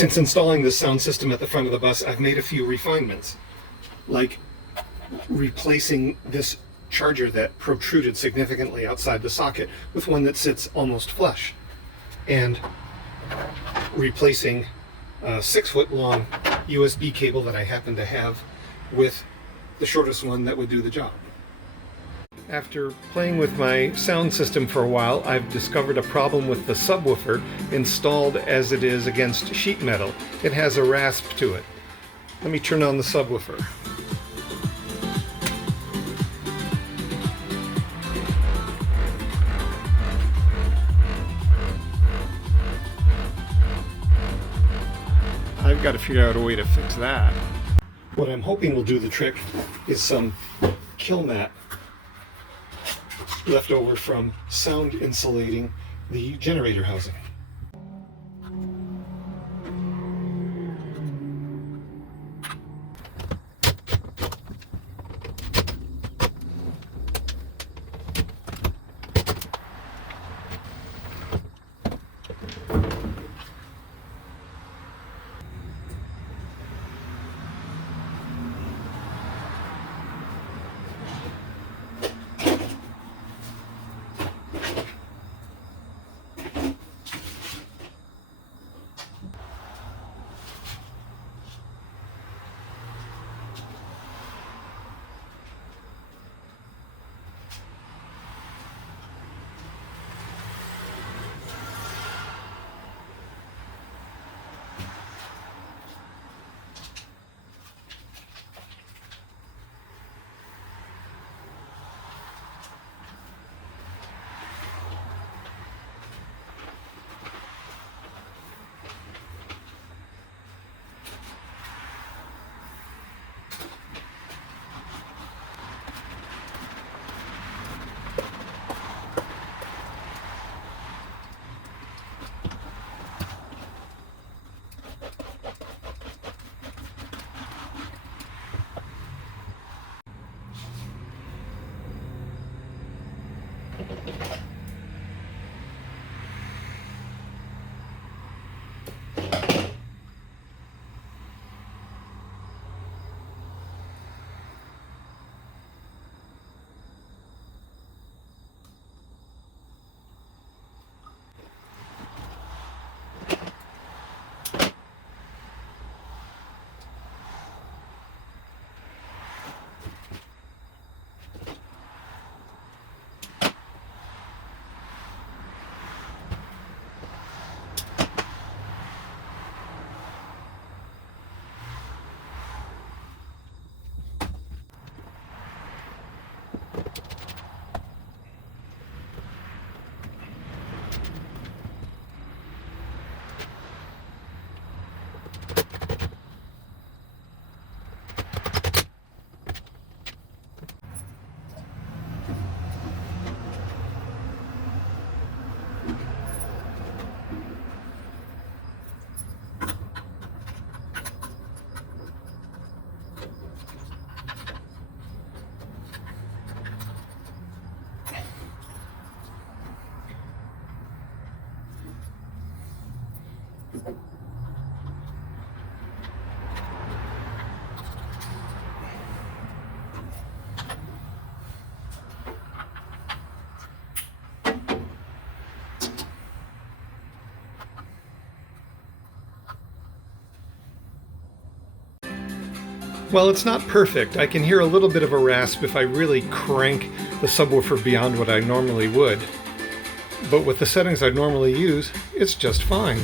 Since installing this sound system at the front of the bus, I've made a few refinements, like replacing this charger that protruded significantly outside the socket with one that sits almost flush, and replacing a 6-foot long USB cable that I happen to have with the shortest one that would do the job. After playing with my sound system for a while, I've discovered a problem with the subwoofer installed as it is against sheet metal. It has a rasp to it. Let me turn on the subwoofer. I've got to figure out a way to fix that. What I'm hoping will do the trick is some kill mat left over from sound insulating the generator housing. While it's not perfect, I can hear a little bit of a rasp if I really crank the subwoofer beyond what I normally would. But with the settings I normally use, it's just fine.